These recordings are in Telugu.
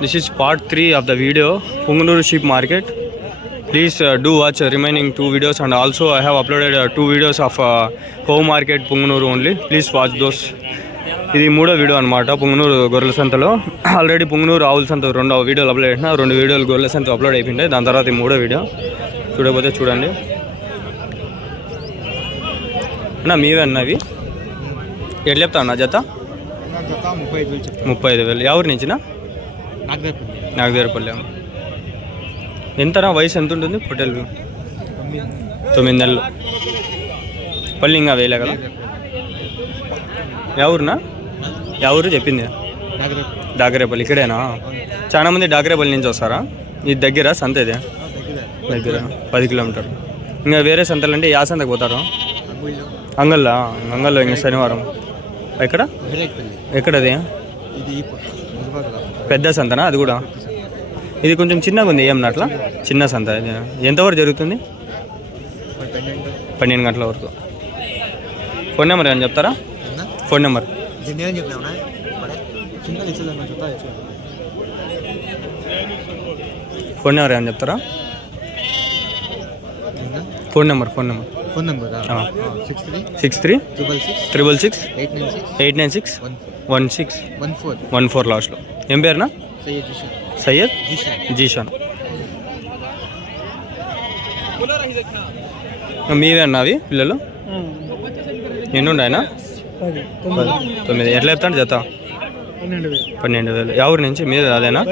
This is part 3 of the video Punganuru sheep market. Please do watch remaining 2 videos, and also I have uploaded 2 videos of cow market Punganuru only. Please watch those. ఇది మూడో వీడియో అనమాట పుంగనూరు గొర్రెల సంతలో. ఆల్రెడీ పుంగనూరు ఆవుల సంత 2వ వీడియోలు అప్లోడ్ చేసిన, 2 వీడియోలు గొర్రెల సంత అప్లోడ్ అయిపోయింది. దాని తర్వాత ఈ మూడో వీడియో చూడకపోతే చూడండి అన్న. మీవే అన్న అవి ఎట్లా చెప్తా అన్న? జత 35,000. ఎవరి నుంచినా? నాగదేరపల్లి. ఎంతనా వయసు ఎంత ఉంటుంది పొట్టేల్? 9 నెలలు. పల్లి ఇంకా వేయలే కదా? ఎవరునా? ఎవరు చెప్పింది? డాగరేపల్లి. ఇక్కడేనా? చాలా మంది డాగరేపల్లి నుంచి వస్తారా? ఇది దగ్గర సంత? ఇదే దగ్గర 10 కిలోమీటర్లు. ఇంకా వేరే సంతలు అంటే యా సంతకు పోతారు? అంగల్లో ఇంకా శనివారం. ఎక్కడ ఎక్కడది? పెద్ద సంతనా అది కూడా? ఇది కొంచెం చిన్నగా ఉంది ఏమన్నా అట్లా? చిన్న సంత. ఎంతవరకు జరుగుతుంది? 12 గంటల వరకు. ఫోన్ నెంబర్ ఏమని చెప్తారా? ఫోన్ నెంబర్ ఏమని చెప్తారా? ఫోన్ నెంబర్ 6366 లాస్ట్లో. ఏం పేరునా? సయ్యద్ జీషాన్. మీవే అన్న అవి పిల్లలు? ఎన్ని ఉన్నాయన? 9. ఎట్లా చెప్తాను జత? 12,000. ఎవరి నుంచి? మీరు అదేనా?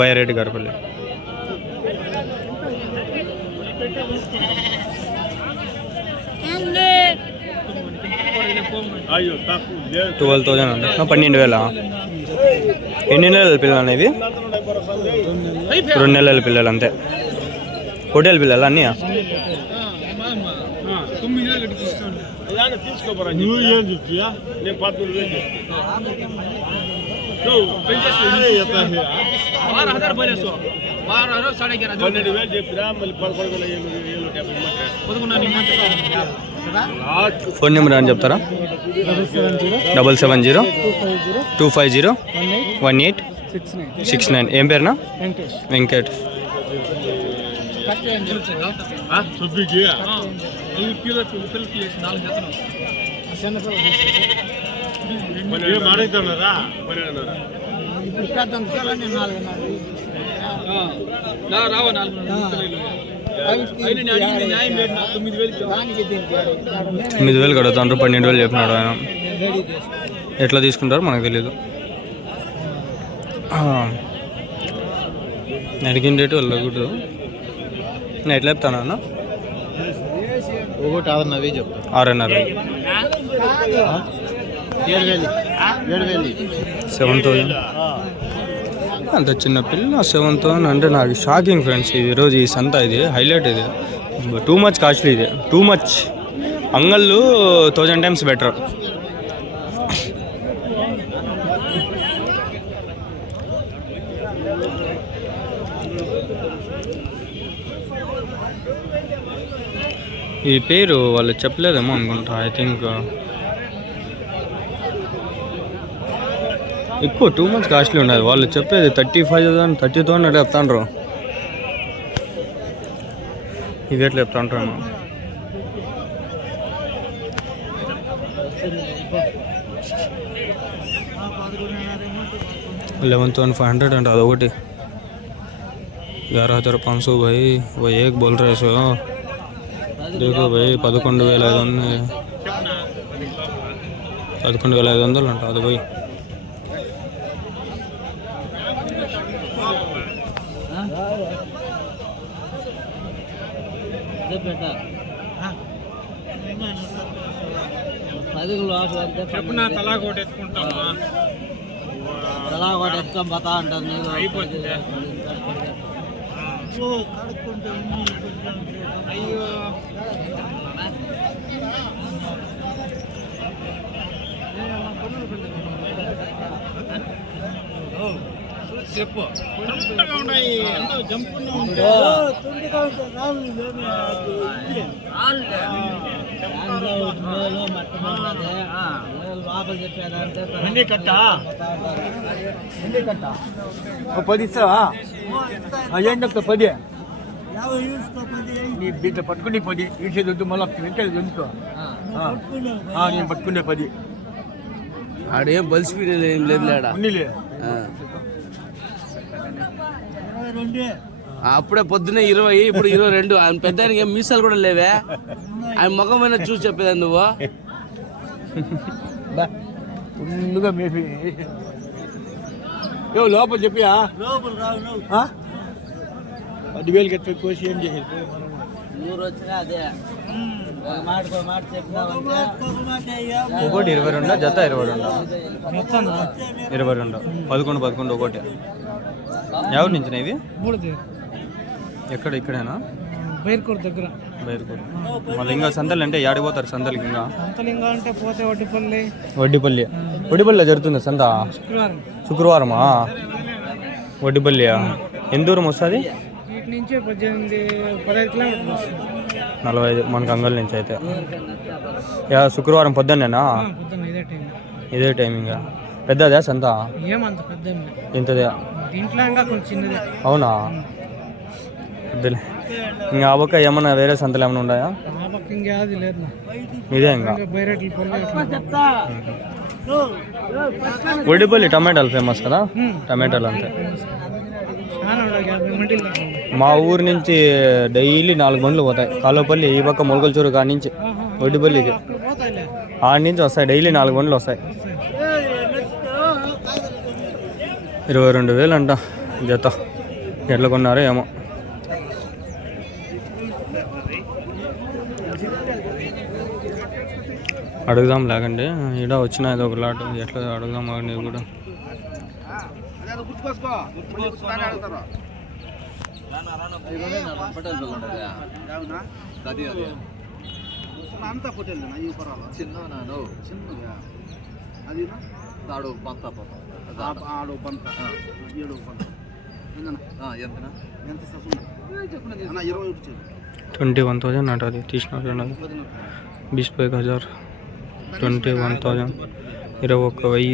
బైరెడ్డి గారిపల్లి. 12,000 అండి. 12,000. ఎన్ని నెలల పిల్లలు అనేవి? 2 నెలల పిల్లలు అంతే. హోటల్ పిల్లలు అన్నీ? ఫోన్ నెంబర్ అని చెప్తారా? 7702501869. ఏం పేరునా? వెంకట్. $9,000 కడుగుతాను. 12,000 చెప్పినాడు ఆయన. ఎట్లా తీసుకుంటారో మనకు తెలీదు. అడిగిన రేటు వెళ్ళకూడదు. నేను ఎట్లా చెప్తాను అన్న? 6,500. 7,000. అంత చిన్న పిల్ల 7,000 అంటే నాకు షాకింగ్ ఫ్రెండ్స్. ఇది రోజు ఈ సంత ఇది హైలైట్. ఇది టూ మచ్ కాస్ట్లీ. ఇది టూ మచ్. అంగళ్ళు 1000 times బెటర్. ఈ పేరు వాళ్ళు చెప్పలేదేమో అనుకుంటా. ఐ థింక్ ఎక్కువ టూ మచ్ కాస్ట్లీ ఉండదు. వాళ్ళు చెప్పేది 35,000 30,000 అంటే చెప్తాండ్రు. ఇది ఎట్లా చెప్తాంటాను? 11,500 అంటే అదొకటి. 11,500 भाई. वो एक बोल रहे सो देखो भाई. 11,500. 11,500 అంట అది పోయి. తలా కోట ఎత్తుకొని పోతా అంటారు. అయ్యో చెప్పు. పది ఇస్తావా? ఏంటి 10 నీ దీంట్లో పట్టుకుని 10 ఇచ్చేది మళ్ళీ వెంటనే దొందుకో. నేను పట్టుకునే 10 ఆడేం బల్ స్పీడ్ ఏం లేదు లేడా ఉన్నిలే. అప్పుడే పొద్దున్నే 20 ఇప్పుడు 22. ఆయన పెద్ద ఆయనకి మీసాలు కూడా లేవే. ఆయన ముఖమైన చూసి చెప్పేదా నువ్వు? ఫుల్గా మేపి లోపల చెప్పియా 10,000 కట్టి కోసి ఏం చేసేది? ఊరు వచ్చినా అదే ఒకటి 22, జత 22, 22, 11 ఒకటి. ఎవరి నుంచి ఇవి? ఎక్కడ? ఇక్కడేనా? బైర్కూర్ దగ్గర. బైర్కూర్. మళ్ళీ ఇంకా సంతలు అంటే ఏడికి పోతారు? సంతలకి ఇంకా అంటే పోతే వడ్డిపల్లి జరుగుతుంది సంత శుక్రవారమా? వడ్డిపల్లియా? ఎంత దూరం వస్తుంది? ఇటు నుంచి 15 కిలోమీటర్లు వస్తుంది. 45 మనకు అంగల్ నుంచి అయితే. శుక్రవారం పొద్దున్నేనా? ఇదే టైమింగ్. పెద్దదా సంత? ఏమంత పెద్ద ఎంతదే? దీంట్లో ఇంకా కొంచెం చిన్నదే. అవునా? వద్దులే. ఇంకా ఆ పక్క ఏమన్నా వేరే సంతలు ఏమైనా ఉన్నాయా? ఇంకేది లేదు. ఇదే ఇంకా వడ్డిపల్లి టమాటాలు ఫేమస్ కదా? టమాటాలు అంతే. మా ఊరు నుంచి డైలీ 4 బండ్లు పోతాయి. కాలువపల్లి ఈ పక్క మొలకల్చూరు కాడి నుంచి వడ్డిపల్లికి ఆడి నుంచి వస్తాయి. డైలీ 4 బండ్లు వస్తాయి. 22,000 అంట జత. ఎట్లా కొన్నారో ఏమో. అడుగుదాం లేకండి. ఈడ వచ్చిన ఏదో ఒక లాట్ ఎట్లా అడుగుదాం అండి కూడా. $21,000 అంట. అది తీసినారు 25,000, 21,000, 21,000.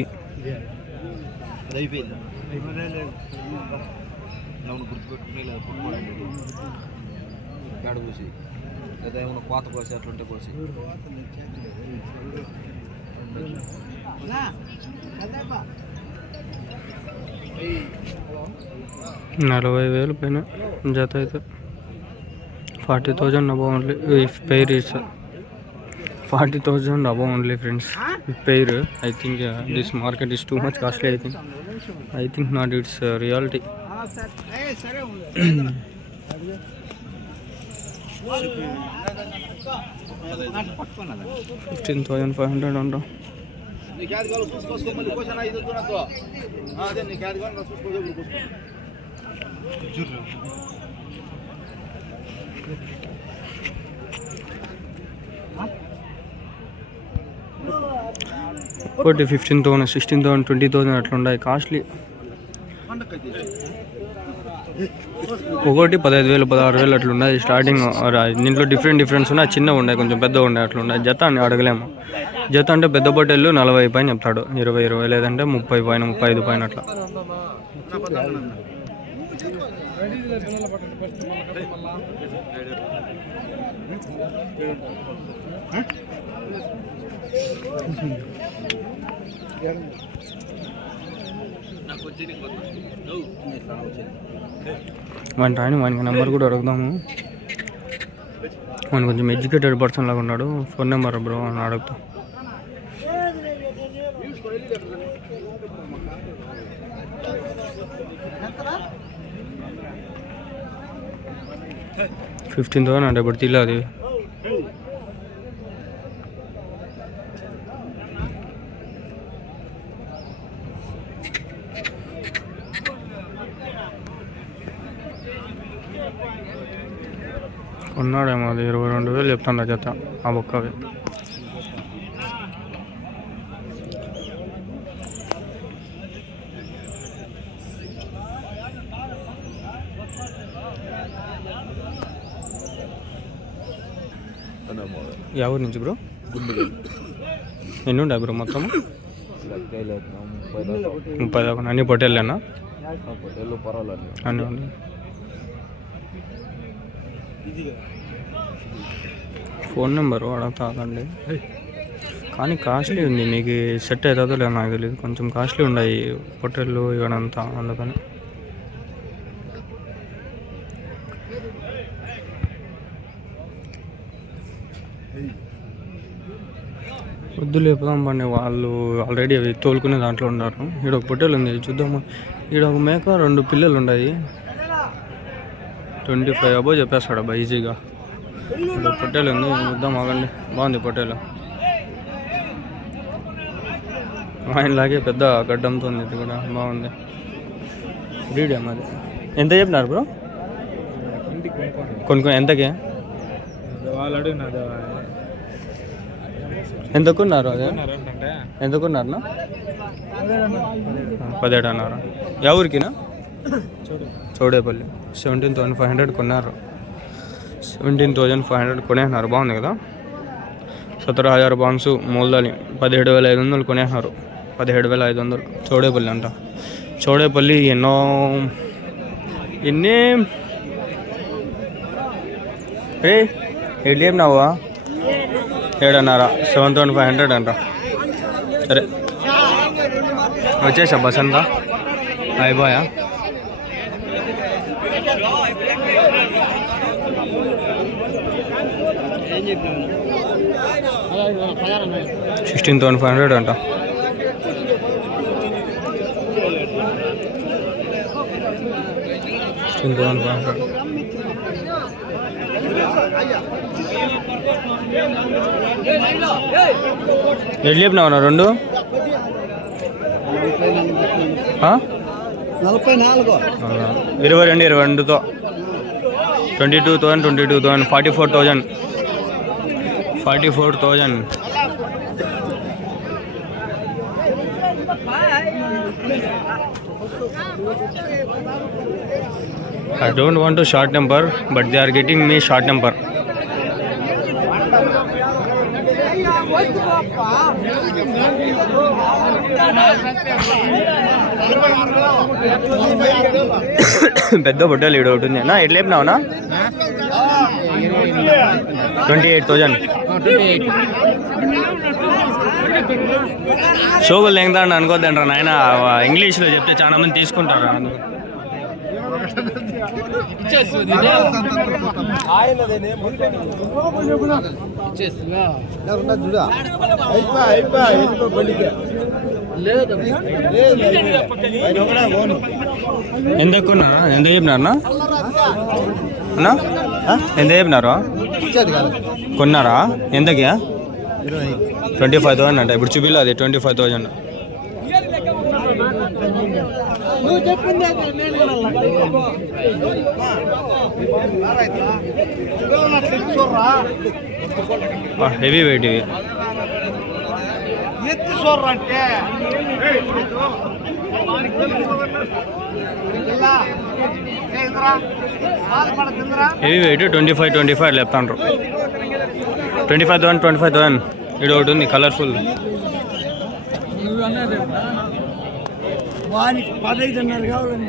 కోత కోసి అట్లుంటే కోసి 40,000 పైన జత అయితే. 40,000 above only if pair is 40,000 above only friends. If pair, I think this market is too much costly. I think not. It's reality. 15,500 అంటాం. ఒకటి 15,000, 16,000, 20,000 అట్లా ఉన్నాయి. కాస్ట్లీ. ఒకటి 15,000, 16,000 అట్లా ఉన్నాయి స్టార్టింగ్. దీంట్లో డిఫరెన్స్ ఉన్నాయి. చిన్నగా ఉన్నాయి, కొంచెం పెద్దగా ఉన్నాయి, అట్లా ఉన్నాయి. జత అని అడగలేము. జత అంటే పెద్ద పొట్టేళ్ళు 40 పైన చెప్తాడు. 20 లేదంటే 30 పైన, 35 పైన అట్లా. వానికి నెంబర్ కూడా అడుగుదాము. వాడు కొంచెం ఎడ్యుకేటెడ్ పర్సన్ లాగా ఉన్నాడు. ఫోన్ నెంబర్ బ్రో అని అడుగుతాం. $15,000 అంటే ఇప్పుడు తీలా అది. ఉన్నాడేమో. అది 22,000 చెప్తాను జత ఆ బొక్కవి. ఎవరి నుంచి బ్రో? ఎన్ని ఉంటాయి బ్రో మొత్తం? 30 దాకా అన్ని పొట్టేళ్ళేనా? అన్నీ ఉన్నాయి. ఫోన్ నెంబర్ అడగతాకండి, కానీ కాస్ట్లీ ఉంది. మీకు సెట్ అవుతుందో లేదో నాకు తెలియదు, కొంచెం కాస్ట్లీ ఉన్నాయి పొట్టేళ్ళు ఇవడంతా, అందుకని. వద్దు లేపుదాం పండి, వాళ్ళు ఆల్రెడీ అవి తోలుకునే దాంట్లో ఉన్నారు. ఈడ ఒక పొట్టేలు ఉంది చూద్దాము. ఈడ ఒక మేక 2 పిల్లలు ఉన్నాయి. 25 అబో చెప్పేస్తాడు అబ్బా ఈజీగా. ఇక్కడ పొట్టేలు ఉంది, చూద్దాం ఆగండి. బాగుంది పొట్టేలు, ఆయనలాగే పెద్ద గడ్డంతో ఉంది. ఇది కూడా బాగుంది. బ్రీడ్ అది ఎంత చెప్పినారు బ్రో? కొనుక్కొని ఎంతకి? ఎంతకున్నారు? అదే ఎంతకున్నారనా? 17 అన్నారా? ఎవరికినా? చౌడేపల్లి. 17,500 కొన్నారు. 17,500 కొనేస్తున్నారు. బాగుంది కదా. 17,000 బాన్స్ మూలదాలి. 17,500 కొనేస్తున్నారు. 17,500 చౌడేపల్లి అంట. చౌడేపల్లి ఎన్ని ఎడ్లు చెప్పినావా? 7.5. 7,500 అంట. సరే వచ్చేసా బస్ అంతా అయిపోయా. $16,500 అంట. ఎడ్లు చెప్పినావు 2? 22,22తో 22,000 44,000. I don't want to short temper, but they are getting me short temper. పెద్ద బొట్టలు ఈడ ఒకటి ఉంది నా. ఎట్లా చెప్పినావునా? 28,000. షోగులు లెంగదా అని అనుకోద్దంటారా నాయన, ఇంగ్లీష్లో చెప్తే చాలా మంది తీసుకుంటారా. ఎంత చెప్పినారా? ఎంత చెప్పినారు? కొన్నారా? ఎంతకి? 25,000 అంట. ఇప్పుడు చూపిలో అది 25,000. హెవీ వెయిట్ ఇవి. Heavy weight 25 లేపుతాండ్రు. 25,000 ఇది ఒకటి ఉంది కలర్ఫుల్. వానికి 15,500 కావాలి.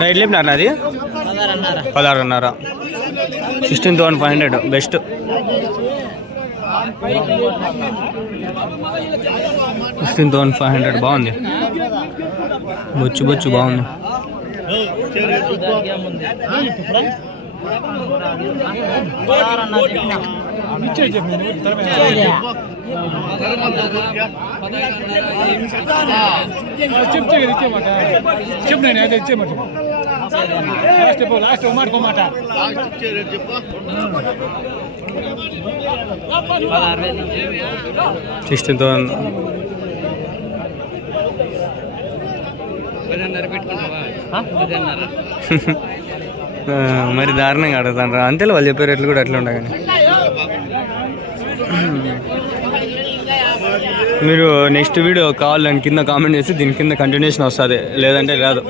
ఎట్లా చెప్పినారు నాది? 16.5. 16,500 బెస్ట్. 16,500 బాగుంది. బొచ్చు బాగుంది. లాస్ట్ మాట్లాడుకోమాట. 16,000. మరి దారుణంగా అడుగుతాను. అంతే వాళ్ళు చెప్పే రేట్లు కూడా అట్లా ఉంటాయి. కానీ మీరు నెక్స్ట్ వీడియో కావాలని కింద కామెంట్ చేసి దీని కింద కంటిన్యూషన్ వస్తుంది, లేదంటే లేదు.